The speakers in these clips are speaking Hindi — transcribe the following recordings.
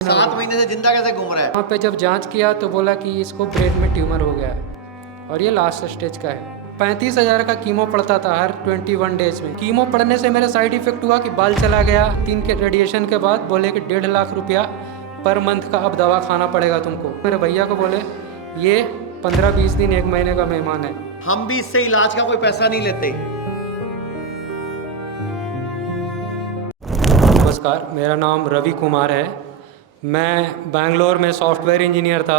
7 महीने से जिंदा कैसे घूम रहा है? वहाँ पे जब जांच किया तो बोला कि इसको ब्रेन में ट्यूमर हो गया है और ये लास्ट स्टेज का है। 35,000 का कीमो पड़ता था हर 21 डेज में। कीमो पड़ने से मेरा साइड इफेक्ट हुआ कि बाल चला गया। 3 के रेडिएशन के बाद बोले कि 1.5 लाख रुपया पर मंथ का अब दवा खाना पड़ेगा तुमको। मेरे भैया को बोले ये 15-20 दिन 1 महीने का मेहमान है। हम भी इससे इलाज का कोई पैसा नहीं लेते। नमस्कार, मेरा नाम रवि कुमार है। मैं बैंगलोर में सॉफ्टवेयर इंजीनियर था,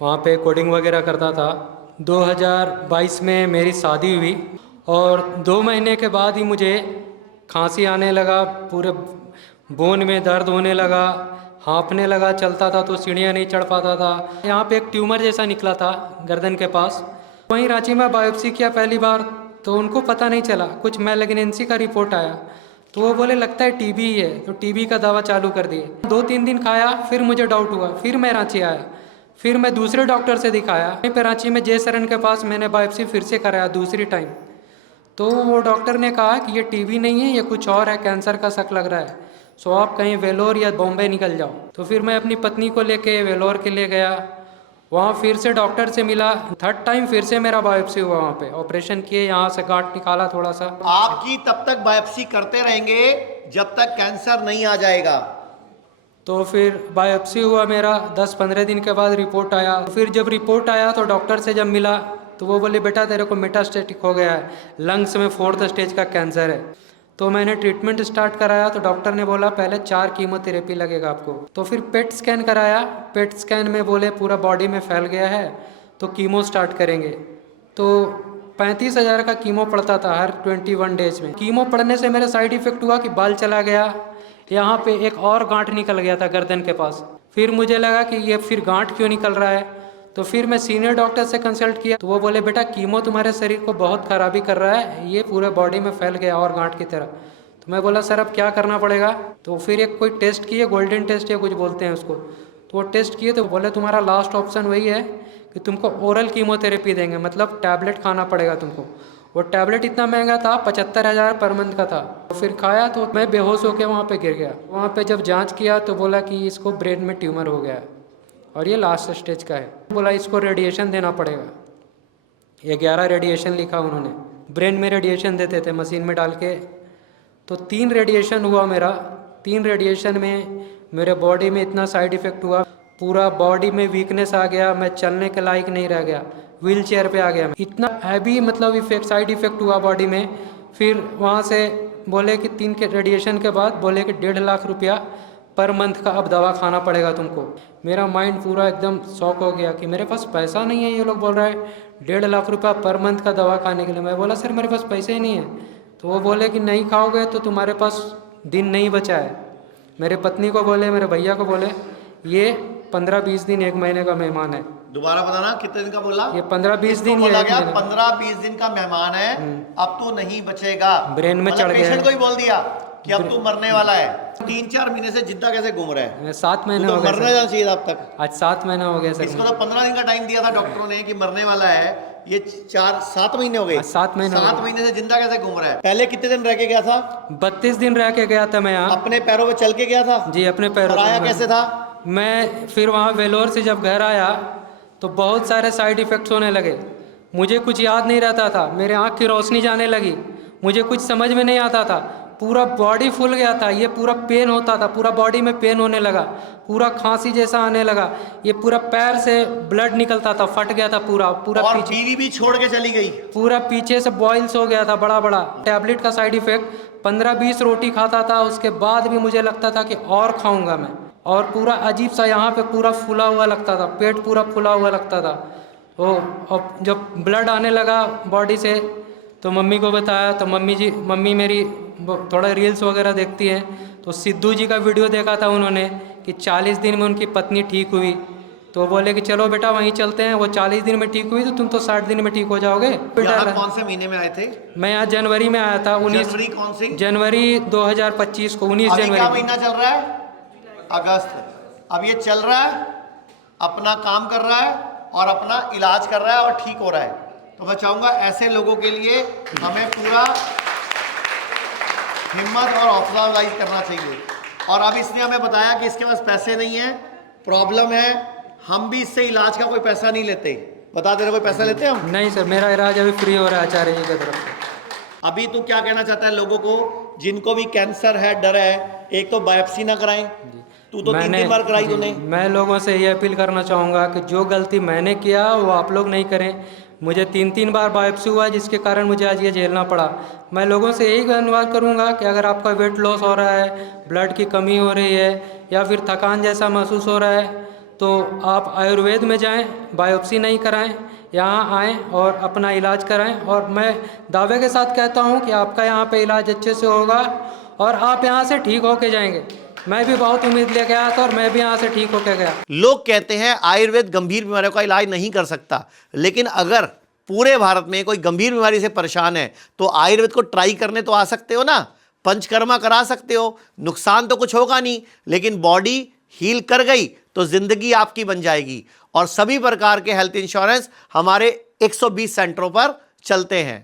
वहाँ पे कोडिंग वगैरह करता था। 2022 में मेरी शादी हुई और 2 महीने के बाद ही मुझे खांसी आने लगा, पूरे बोन में दर्द होने लगा, हाँफने लगा, चलता था तो सीढ़ियाँ नहीं चढ़ पाता था। यहाँ पे एक ट्यूमर जैसा निकला था गर्दन के पास। वहीं रांची में बायोप्सी किया पहली बार तो उनको पता नहीं चला, कुछ मैलिग्नेंसी का रिपोर्ट आया तो वो बोले लगता है टीबी ही है, तो टीबी का दवा चालू कर दिए। 2-3 दिन खाया, फिर मुझे डाउट हुआ, फिर मैं रांची आया, फिर मैं दूसरे डॉक्टर से दिखाया। वहीं पे रांची में जे शरण के पास मैंने बायोप्सी फिर से कराया दूसरी टाइम, तो वो डॉक्टर ने कहा कि ये टीबी नहीं है, ये कुछ और है, कैंसर का शक लग रहा है, सो आप कहीं वेलोर या बॉम्बे निकल जाओ। तो फिर मैं अपनी पत्नी को लेके वेलोर के लिए गया, वहाँ फिर से डॉक्टर से मिला। 3rd टाइम फिर से मेरा बायोप्सी हुआ, वहाँ पे ऑपरेशन किए, यहाँ से गांठ निकाला थोड़ा सा। आपकी तब तक बायोप्सी करते रहेंगे जब तक कैंसर नहीं आ जाएगा। तो फिर बायोप्सी हुआ मेरा, 10-15 दिन के बाद रिपोर्ट आया। फिर जब रिपोर्ट आया तो डॉक्टर से जब मिला तो वो बोले बेटा तेरे को मेटास्टेटिक हो गया है, लंग्स में 4th स्टेज का कैंसर है। तो मैंने ट्रीटमेंट स्टार्ट कराया तो डॉक्टर ने बोला पहले 4 कीमोथेरेपी लगेगा आपको। तो फिर पेट स्कैन कराया, पेट स्कैन में बोले पूरा बॉडी में फैल गया है तो कीमो स्टार्ट करेंगे। तो 35,000 का कीमो पड़ता था हर 21 डेज में। कीमो पड़ने से मेरा साइड इफेक्ट हुआ कि बाल चला गया, यहाँ पे एक और गांठ निकल गया था गर्दन के पास। फिर मुझे लगा कि ये फिर गांठ क्यों निकल रहा है, तो फिर मैं सीनियर डॉक्टर से कंसल्ट किया तो वो बोले बेटा कीमो तुम्हारे शरीर को बहुत खराबी कर रहा है, ये पूरे बॉडी में फैल गया और गांठ की तरह। तो मैं बोला सर अब क्या करना पड़ेगा? तो फिर एक कोई टेस्ट किए, गोल्डन टेस्ट या कुछ बोलते हैं उसको, तो वो टेस्ट किए तो बोले तुम्हारा लास्ट ऑप्शन वही है कि तुमको ओरल कीमोथेरेपी देंगे, मतलब टैबलेट खाना पड़ेगा तुमको। वो टैबलेट इतना महंगा था, 75,000 पर मंथ का था। फिर खाया तो मैं बेहोश होकर वहाँ पे गिर गया। वहाँ पे जब जांच किया तो बोला कि इसको ब्रेन में ट्यूमर हो गया है और ये लास्ट स्टेज का है। बोला इसको रेडिएशन देना पड़ेगा। 11 रेडिएशन लिखा उन्होंने, ब्रेन में रेडिएशन देते थे मशीन में डाल के। तो 3 रेडिएशन हुआ मेरा। 3 रेडिएशन में मेरे बॉडी में इतना साइड इफ़ेक्ट हुआ, पूरा बॉडी में वीकनेस आ गया, मैं चलने के लायक नहीं रह गया, व्हील चेयर पर आ गया। इतना हैवी मतलब इफेक्ट, साइड इफ़ेक्ट हुआ बॉडी में। फिर वहाँ से बोले कि 3 के रेडिएशन के बाद बोले कि 1.5 लाख रुपया पर मंथ का अब दवा खाना पड़ेगा तुमको। मेरा माइंड पूरा एकदम शॉक हो गया कि मेरे पास पैसा नहीं है, ये लोग बोल रहे हैं 1.5 लाख रुपया पर मंथ का दवा खाने के लिए। मैं बोला सर मेरे पास पैसे ही नहीं है। तो वो बोले कि नहीं खाओगे तो तुम्हारे पास दिन नहीं बचा है। मेरे पत्नी को बोले, मेरे भैया को बोले ये 15-20 दिन 1 महीने का मेहमान है। दोबारा बताना कितने दिन का बोला? ये 15-20 दिन बोला गया 15-20 दिन का मेहमान है, अब तो नहीं बचेगा। ब्रेन में चढ़ गया। पेशेंट को ही बोल दिया कि अब तू मरने वाला है। 3-4 महीने से जिद्दा कैसे घूम रहा है? 7 महीने हो गए। मरने जाना चाहिए अब तक। आज 7 महीने हो गए सर। इसको तो 15 दिन का टाइम दिया था डॉक्टरों ने कि मरने वाला है, ये 7 महीने हो गए। 7 महीने से जिंदा कैसे घूम रहा है? पहले कितने दिन रह के गया था? 32 दिन रह के गया था मैं यहाँ। अपने पैरों पे चल के गया था? जी अपने पैरों। आया कैसे था? मैं फिर वहाँ वेलोर से जब घर आया तो बहुत सारे साइड इफ़ेक्ट्स होने लगे। मुझे कुछ याद नहीं रहता था, मेरे आँख की रोशनी जाने लगी, मुझे कुछ समझ में नहीं आता था, पूरा बॉडी फूल गया था, ये पूरा पेन होता था, पूरा बॉडी में पेन होने लगा, पूरा खांसी जैसा आने लगा, ये पूरा पैर से ब्लड निकलता था, फट गया था पूरा और पीछे। बीवी भी छोड़ के चली गई। पूरा पीछे से बॉइल्स हो गया था बड़ा बड़ा। टैबलेट का साइड इफ़ेक्ट, 15-20 रोटी खाता था, उसके बाद भी मुझे लगता था कि और खाऊंगा मैं, और पूरा अजीब सा यहाँ पे पूरा फूला हुआ लगता था, पेट पूरा फूला हुआ लगता था। और जब ब्लड आने लगा बॉडी से तो मम्मी को बताया तो मम्मी मेरी थोड़ा रील्स वगैरह देखती हैं, तो सिद्धू जी का वीडियो देखा था उन्होंने कि 40 दिन में उनकी पत्नी ठीक हुई। तो बोले कि चलो बेटा वहीं चलते हैं, वो 40 दिन में ठीक हुई तो तुम तो 60 दिन में ठीक हो जाओगे। कौन से महीने में आए थे? मैं यहाँ जनवरी में आया था। 19 जनवरी कौन सी? जनवरी 2025 को। 19 जनवरी। क्या महीना चल रहा है? अगस्त। अब ये चल रहा है, अपना काम कर रहा है और अपना इलाज कर रहा है और ठीक हो रहा है। तो मैं चाहूंगा ऐसे लोगों के लिए हमें पूरा हिम्मत और हौसला अफजाई करना चाहिए। और अब इसने हमें बताया कि इसके पास पैसे नहीं है, प्रॉब्लम है, हम भी इससे इलाज का कोई पैसा नहीं लेते। बता दे रहे कोई पैसा लेते हैं हम? नहीं सर, मेरा इलाज अभी फ्री हो रहा है आचार्य जी की तरफ से। अभी तू क्या कहना चाहता है लोगों को जिनको भी कैंसर है, डर है, एक तो बायोप्सी ना कराएं, तू तो 3 बार कराई तूने। मैं लोगों से ये अपील करना चाहूँगा कि जो गलती मैंने किया वो आप लोग नहीं करें। मुझे 3 बार बायोप्सी हुआ जिसके कारण मुझे आज ये झेलना पड़ा। मैं लोगों से यही अनुरोध करूँगा कि अगर आपका वेट लॉस हो रहा है, ब्लड की कमी हो रही है या फिर थकान जैसा महसूस हो रहा है तो आप आयुर्वेद में जाएं, बायोप्सी नहीं कराएं, यहाँ आएँ और अपना इलाज कराएं। और मैं दावे के साथ कहता हूँ कि आपका यहाँ पे इलाज अच्छे से होगा और आप यहाँ से ठीक होके जाएंगे। मैं भी बहुत उम्मीद ले गया था और मैं भी यहाँ से ठीक होके गया। लोग कहते हैं आयुर्वेद गंभीर बीमारियों का इलाज नहीं कर सकता, लेकिन अगर पूरे भारत में कोई गंभीर बीमारी से परेशान है तो आयुर्वेद को ट्राई करने तो आ सकते हो ना, पंचकर्मा करा सकते हो, नुकसान तो कुछ होगा नहीं, लेकिन बॉडी हील कर गई तो जिंदगी आपकी बन जाएगी। और सभी प्रकार के हेल्थ इंश्योरेंस हमारे 120 सेंटरों पर चलते हैं।